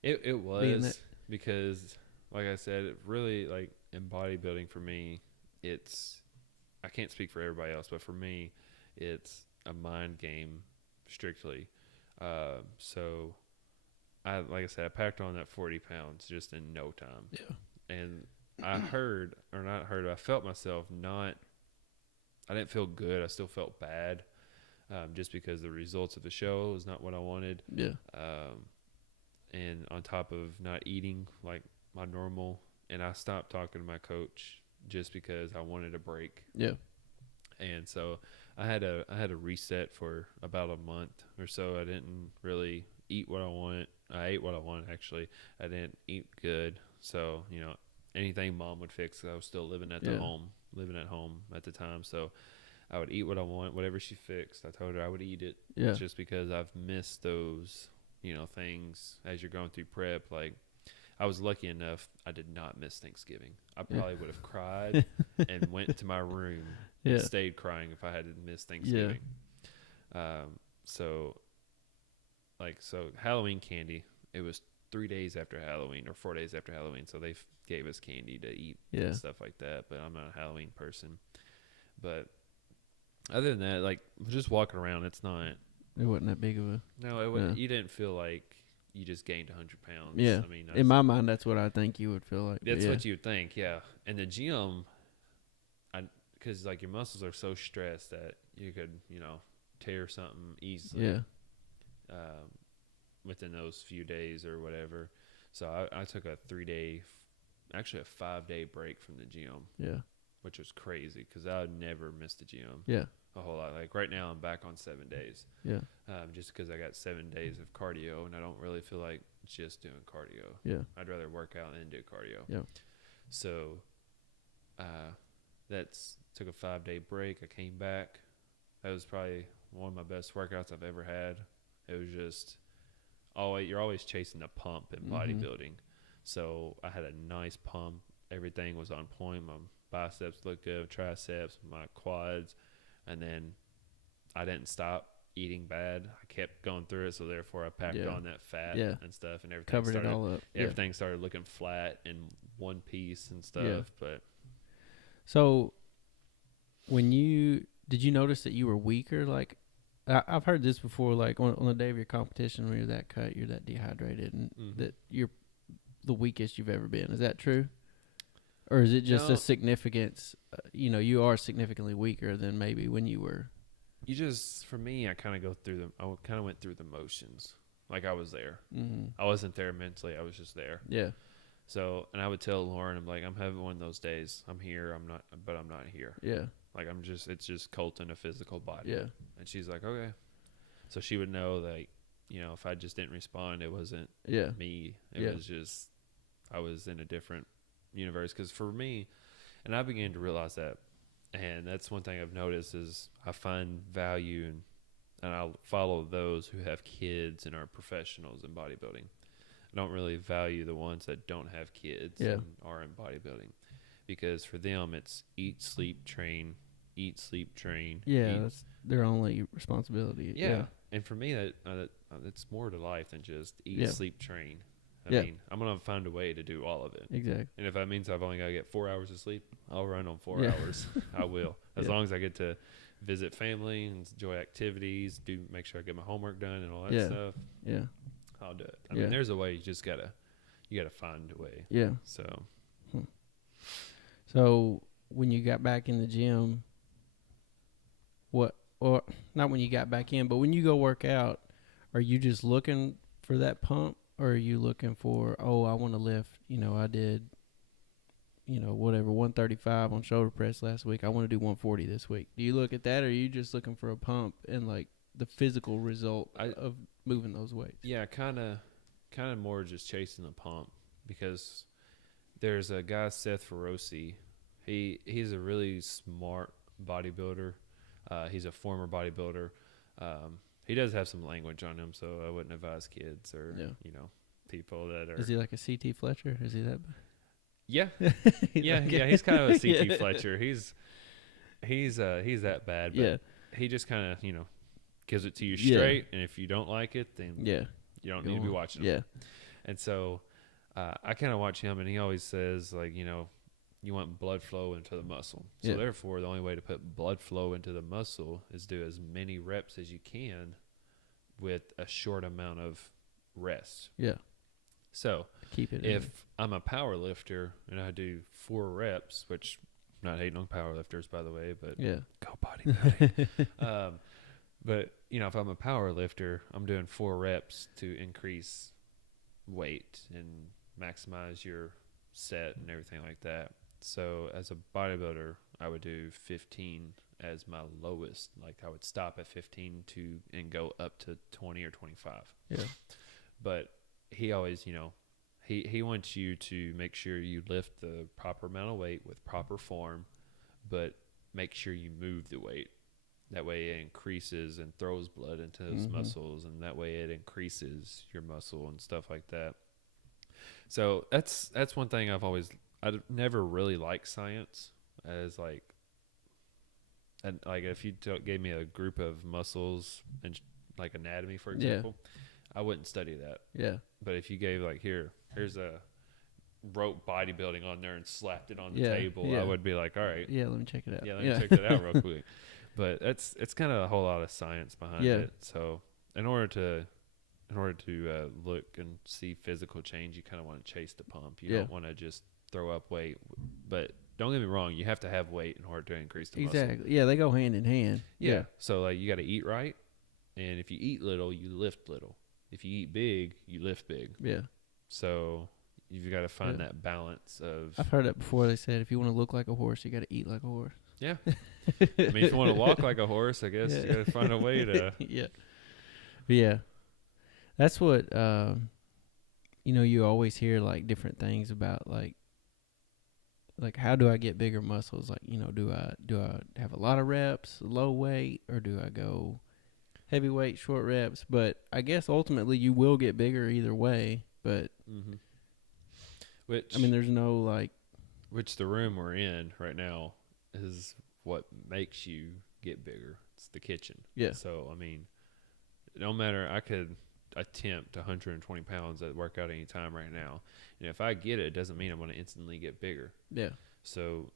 It was because, like I said, it really, like, in bodybuilding for me, I can't speak for everybody else, but for me, it's a mind game strictly. So, like I said, I packed on that 40 pounds just in no time. Yeah. And I felt myself I didn't feel good. I still felt bad, just because the results of the show was not what I wanted. Yeah. and on top of not eating like my normal, and I stopped talking to my coach just because I wanted a break. Yeah. And so I had a reset for about a month or so. I didn't really eat what I wanted. I ate what I wanted, actually. I didn't eat good. So, anything mom would fix, I was still living at home at the time. So I would eat what I want, whatever she fixed. I told her I would eat it. Yeah. Just because I've missed those, things as you're going through prep. Like, I was lucky enough I did not miss Thanksgiving. I probably would have cried and went to my room and stayed crying if I had missed Thanksgiving. So Halloween candy, it was 3 days after Halloween or 4 days after Halloween. So they gave us candy to eat and stuff like that. But I'm not a Halloween person. But other than that, like, just walking around, it wasn't that big of a. No, it wasn't. You didn't feel like you just gained 100 pounds. Yeah. I mean, in my mind, that's what I think you would feel like. That's what you would think, yeah. And the gym, because like your muscles are so stressed that you could, tear something easily. Yeah. Within those few days or whatever. So I took a 5-day break from the gym. Yeah. Which was crazy because I would never miss the gym. Yeah. A whole lot. Like right now I'm back on 7 days. Yeah. Just because I got 7 days of cardio and I don't really feel like just doing cardio. Yeah. I'd rather work out than do cardio. Yeah. So took a 5-day break. I came back. That was probably one of my best workouts I've ever had. It was just you're always chasing a pump in bodybuilding. So I had a nice pump. Everything was on point. My biceps looked good, triceps, my quads, and then I didn't stop eating bad. I kept going through it, so therefore I packed on that fat and stuff, and everything covered it all up. Everything started looking flat in one piece and stuff. Yeah. But so, did you notice that you were weaker? Like, I've heard this before. Like on the day of your competition, when you're that cut, you're that dehydrated, and that you're the weakest you've ever been. Is that true? Or is it just a significance? You are significantly weaker than maybe when you were. For me, I kind of went through the motions. Like I was there. Mm-hmm. I wasn't there mentally. I was just there. Yeah. So, and I would tell Lauren, I'm like, I'm having one of those days. I'm here. I'm not here. Yeah. Like it's just Colten, a physical body. Yeah. And she's like, okay. So she would know that, if I just didn't respond, it wasn't me. It was just, I was in a different universe. Because for me, and I began to realize that, and that's one thing I've noticed is I find value and I'll follow those who have kids and are professionals in bodybuilding. I don't really value the ones that don't have kids and are in bodybuilding, because for them it's eat, sleep, train. Yeah, that's their only responsibility. Yeah. And for me, that's more to life than just eat, sleep, train. I mean, I'm going to find a way to do all of it. Exactly. And if that means I've only got to get 4 hours of sleep, I'll run on 4 hours. I will. As long as I get to visit family and enjoy activities, make sure I get my homework done and all that stuff. Yeah. I'll do it. I mean, there's a way. You just got to find a way. Yeah. So when you got back in the gym, not when you got back in, but when you go work out, are you just looking for that pump, or are you looking for, I want to lift, I did, whatever, 135 on shoulder press last week. I want to do 140 this week. Do you look at that, or are you just looking for a pump and like the physical result of moving those weights? Yeah, kind of more just chasing the pump, because there's a guy, Seth Feroci. He's a really smart bodybuilder. He's a former bodybuilder. He does have some language on him, so I wouldn't advise kids or people that are. Is he like a CT Fletcher? Is he that? Yeah, He's kind of a CT Fletcher. He's that bad, but he just kind of gives it to you straight, and if you don't like it, then you don't need to be watching him. Yeah, and so I kind of watch him, and he always says like you want blood flow into the muscle. So therefore, the only way to put blood flow into the muscle is do as many reps as you can with a short amount of rest. Yeah. So if I'm a power lifter and I do 4 reps, which I'm not hating on power lifters, by the way, but go bodybuilding. But if I'm a power lifter, I'm doing 4 reps to increase weight and maximize your set and everything like that. So as a bodybuilder, I would do 15 as my lowest. Like I would stop at 15 and go up to 20 or 25. Yeah. But he always, he wants you to make sure you lift the proper amount of weight with proper form, but make sure you move the weight. That way it increases and throws blood into those muscles, and that way it increases your muscle and stuff like that. So that's one thing I've never really liked science as and like if you gave me a group of muscles and like anatomy, for example, I wouldn't study that. Yeah. But if you gave here's a wrote bodybuilding on there and slapped it on the table, I would be like, all right. Yeah, let me check it out. Yeah, let me check that out real quick. But it's kind of a whole lot of science behind it. So in order to look and see physical change, you kind of want to chase the pump. You don't want to just throw up weight. But don't get me wrong, you have to have weight in order to increase the muscle. Exactly. Yeah, they go hand in hand. Yeah. So like you got to eat right, and if you eat little, you lift little. If you eat big, you lift big. Yeah. So you've got to find that balance of. I've heard that before. They said if you want to look like a horse, you got to eat like a horse. Yeah. I mean, if you want to walk like a horse, I guess you got to find a way to. Yeah. But yeah. That's what, you always hear like different things about like how do I get bigger muscles? Like, do I have a lot of reps, low weight, or do I go heavy weight, short reps? But I guess ultimately you will get bigger either way. But there's no like. Which the room we're in right now is what makes you get bigger. It's the kitchen. Yeah. So I mean, no matter, I could attempt 120 pounds at workout any time right now, and if I get it, it doesn't mean I'm going to instantly get bigger. Yeah. So,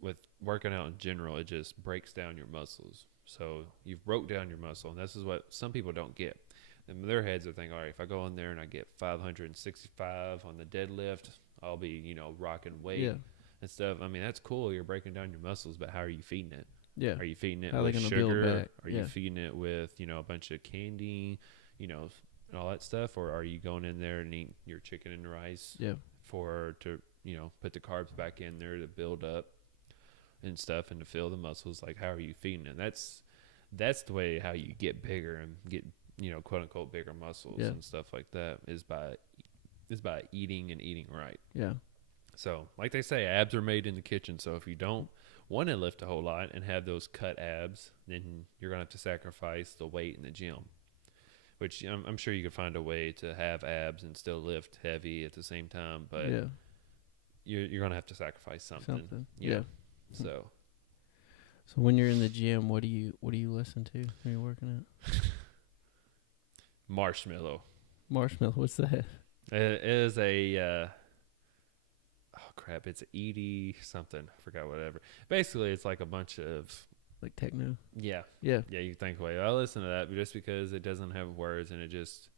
with working out in general, it just breaks down your muscles. So you've broke down your muscle, and this is what some people don't get. In their heads are thinking, all right, if I go in there and I get 565 on the deadlift, I'll be, rocking weight and stuff. I mean, that's cool. You're breaking down your muscles, but how are you feeding it? Yeah. Are you feeding it how with sugar? Are you feeding it with, a bunch of candy, and all that stuff? Or are you going in there and eating your chicken and rice to put the carbs back in there to build up and stuff and to fill the muscles? Like, how are you feeding it? That's the way how you get bigger and get, quote unquote, bigger muscles and stuff like that is by eating and eating right. Yeah. So, like they say, abs are made in the kitchen. So if you don't want to lift a whole lot and have those cut abs, then you're going to have to sacrifice the weight in the gym, which I'm sure you could find a way to have abs and still lift heavy at the same time. But you're going to have to sacrifice something. Yeah. So when you're in the gym, what do you listen to when you're working out? Marshmallow. What's that? It is a it's Edie something. I forgot whatever. Basically, it's like a bunch of like techno. Yeah. You think, well, I listen to that just because it doesn't have words and it just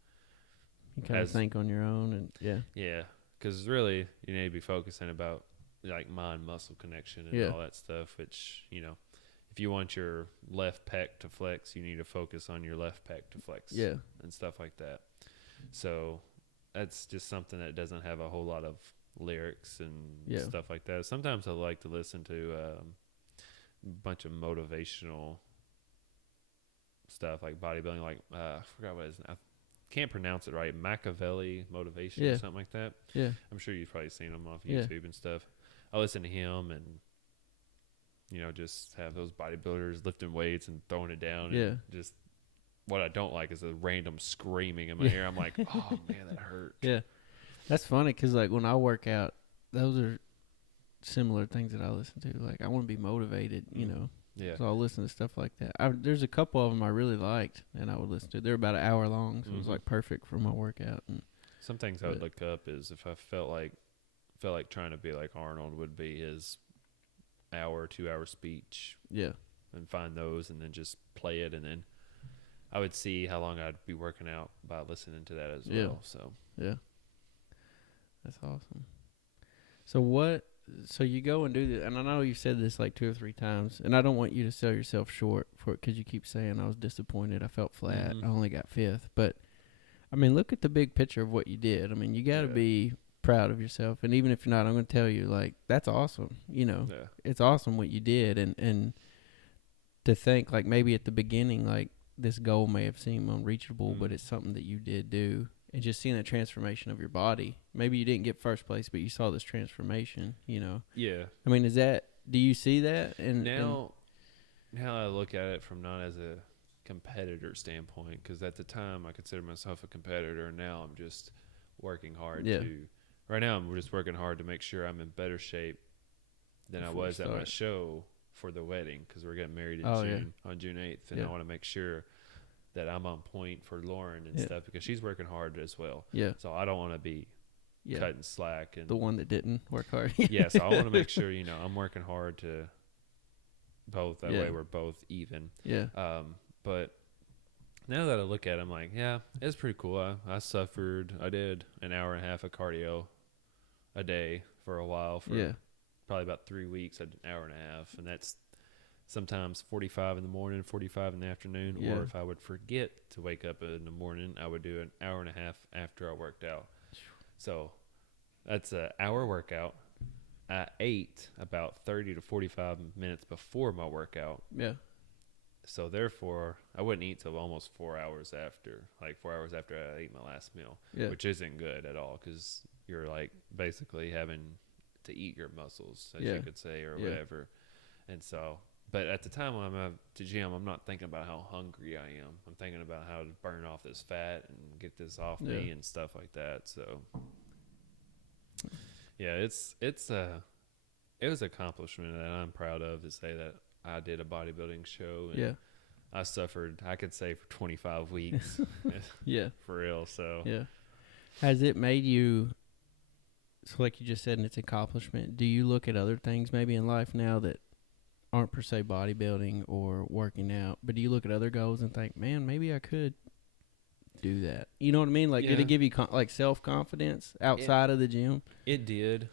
you kind of think on your own and yeah. Because really, you need to be focusing about like mind muscle connection and all that stuff. Which if you want your left pec to flex, you need to focus on your left pec to flex. Yeah. And stuff like that. So that's just something that doesn't have a whole lot of lyrics and stuff like that. Sometimes I like to listen to a bunch of motivational stuff like bodybuilding, like I forgot what it is. I can't pronounce it right. Machiavelli Motivation or something like that. Yeah. I'm sure you've probably seen him off YouTube and stuff. I listen to him and just have those bodybuilders lifting weights and throwing it down. And just what I don't like is the random screaming in my ear. I'm like, oh man, that hurt. Yeah. That's funny because, like, when I work out, those are similar things that I listen to. Like, I want to be motivated, Yeah. So I'll listen to stuff like that. There's a couple of them I really liked, and I would listen to. They're about an hour long, so it was, like, perfect for my workout. And some things I would look up is if I felt like trying to be like Arnold would be his 2-hour speech. Yeah. And find those and then just play it, and then I would see how long I'd be working out by listening to that as well. So yeah. That's awesome. So you go and do this, and I know you've said this like 2 or 3 times, and I don't want you to sell yourself short for it because you keep saying I was disappointed. I felt flat. I only got 5th. But, I mean, look at the big picture of what you did. I mean, you got to be proud of yourself. And even if you're not, I'm going to tell you, like, that's awesome. You know, it's awesome what you did. And to think, like, maybe at the beginning, like, this goal may have seemed unreachable, but it's something that you did do. And just seeing the transformation of your body. Maybe you didn't get first place, but you saw this transformation, you know. Yeah. I mean, do you see that? And now I look at it from not as a competitor standpoint, because at the time I considered myself a competitor, and now I'm just working hard right now I'm just working hard to make sure I'm in better shape than I was at my show for the wedding, because we're getting married in June, on June 8th, and I want to make sure that I'm on point for Lauren and stuff, because she's working hard as well. Yeah. So I don't want to be cutting slack. And the one that didn't work hard. So I want to make sure, I'm working hard to both. That way we're both even. Yeah. But now that I look at it, I'm like, it's pretty cool. I suffered. I did an hour and a half of cardio a day for a while. For probably about 3 weeks, I did an hour and a half. And that's sometimes 45 in the morning, 45 in the afternoon. Or if I would forget to wake up in the morning, I would do an hour and a half after I worked out. So that's an hour workout. I ate about 30 to 45 minutes before my workout. Yeah. So therefore, I wouldn't eat till almost 4 hours after, like 4 hours after I ate my last meal, which isn't good at all, because you're like basically having to eat your muscles, as you could say, or whatever. And so, but at the time when I'm at the gym, I'm not thinking about how hungry I am. I'm thinking about how to burn off this fat and get this off me and stuff like that. So, it was an accomplishment that I'm proud of, to say that I did a bodybuilding show. And I suffered, I could say, for 25 weeks. For real. So has it made you, so like you just said, and it's an accomplishment, do you look at other things maybe in life now that aren't per se bodybuilding or working out, but do you look at other goals and think, man, maybe I could do that? You know what I mean? Like, did it give you like self-confidence outside of the gym? It did.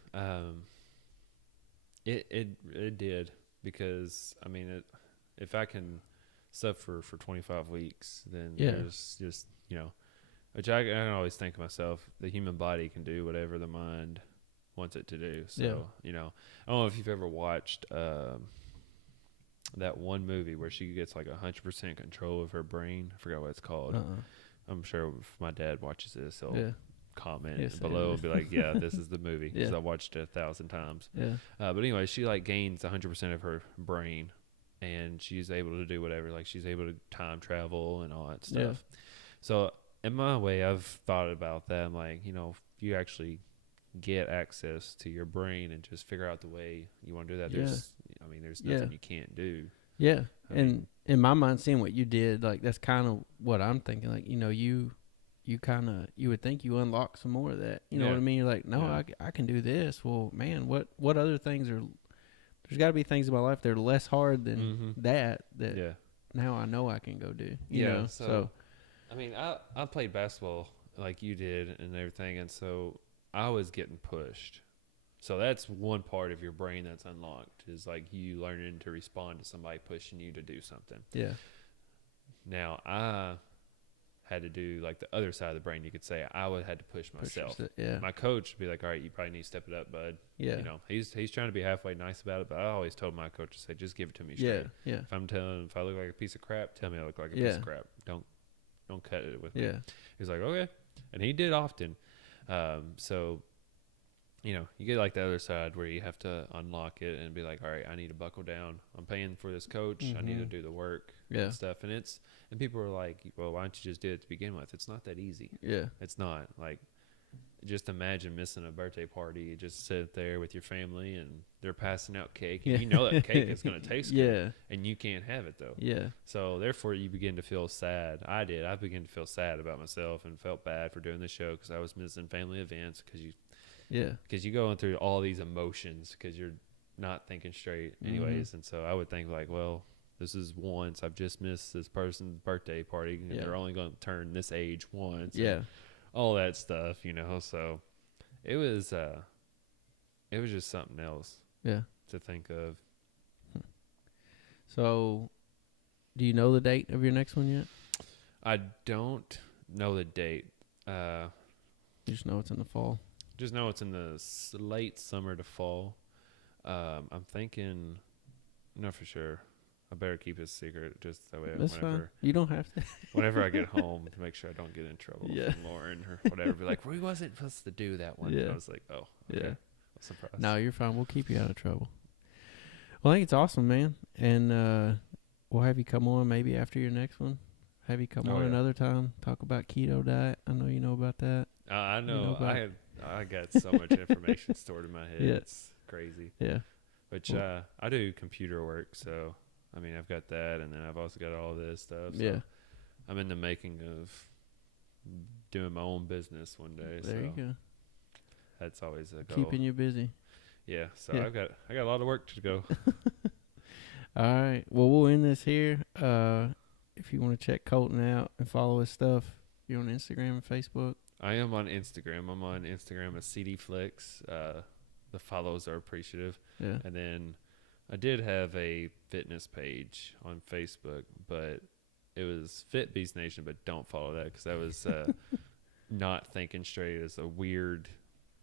It did, because I mean, if I can suffer for 25 weeks, then there's just, which I can always think to myself, the human body can do whatever the mind wants it to do. So, I don't know if you've ever watched that one movie where she gets like 100% control of her brain. I forgot what it's called. I'm sure if my dad watches this, he'll comment below and be like, this is the movie, because I watched it 1,000 times. But anyway, she like gains 100% of her brain, and she's able to do whatever. Like, she's able to time travel and all that stuff. So in my way, I've thought about that. I'm like, if you actually get access to your brain and just figure out the way you want to do that, there's nothing you can't do. I mean, in my mind, seeing what you did, like, that's kind of what I'm thinking. Like, you would think you unlock some more of that. You know what I mean? You're like, no, I can do this. Well, man, what other things are, there's got to be things in my life that are less hard than that now I know I can go do. You know? So, I mean, I played basketball like you did and everything, and so I was getting pushed. So that's one part of your brain that's unlocked, is like you learning to respond to somebody pushing you to do something. Now, I had to do like the other side of the brain, you could say. I had to push myself. My coach would be like, all right, you probably need to step it up, bud. He's trying to be halfway nice about it, but I always told my coach to say, just give it to me straight. If I look like a piece of crap, tell me I look like a piece of crap. Don't cut it with me. He's like, okay. And he did often. So, you get like the other side where you have to unlock it and be like, all right, I need to buckle down. I'm paying for this coach. I need to do the work and stuff. And people are like, well, why don't you just do it to begin with? It's not that easy. It's not. Like, just imagine missing a birthday party. You just sit there with your family and they're passing out cake. And that cake is going to taste good. And you can't have it, though. So, therefore, you begin to feel sad. I did. I began to feel sad about myself and felt bad for doing the show, because I was missing family events, because you're going through all these emotions because you're not thinking straight anyways. And so I would think like, well, this is once. I've just missed this person's birthday party, and they're only going to turn this age once. All that stuff, So it was just something else to think of. So do you know the date of your next one yet? I don't know the date. You just know it's in the fall. Just know it's in the late summer to fall. I'm thinking, not for sure. I better keep it secret just that way. That's fine. You don't have to. Whenever I get home, to make sure I don't get in trouble Yeah. from Lauren or whatever. Be like, we wasn't supposed to do that one. Yeah. And I was like, oh, okay. Yeah. Surprise. No, you're fine. We'll keep you out of trouble. Well, I think it's awesome, man. And we'll have you come on maybe after your next one. Have you come on another time. Talk about keto diet. I know you know about that. I know. You know I got so much information stored in my head. Yeah. It's crazy. Yeah. Which I do computer work, so I mean I've got that, and then I've also got all this stuff. So Yeah. I'm in the making of doing my own business one day. There you go. That's always a goal. Keeping you busy. Yeah. So Yeah. I got a lot of work to go. All right. Well, we'll end this here. If you want to check Colten out and follow his stuff, you're on Instagram and Facebook. I am on Instagram. I'm on Instagram as CDFlix. The follows are appreciative. Yeah. And then I did have a fitness page on Facebook, but it was Fit Beast Nation, but don't follow that because that was not thinking straight. It's a weird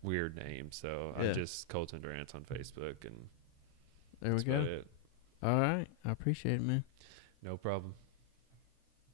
name. So I'm just Colten Durrance on Facebook, and there we go. about it. All right. I appreciate it, man. No problem.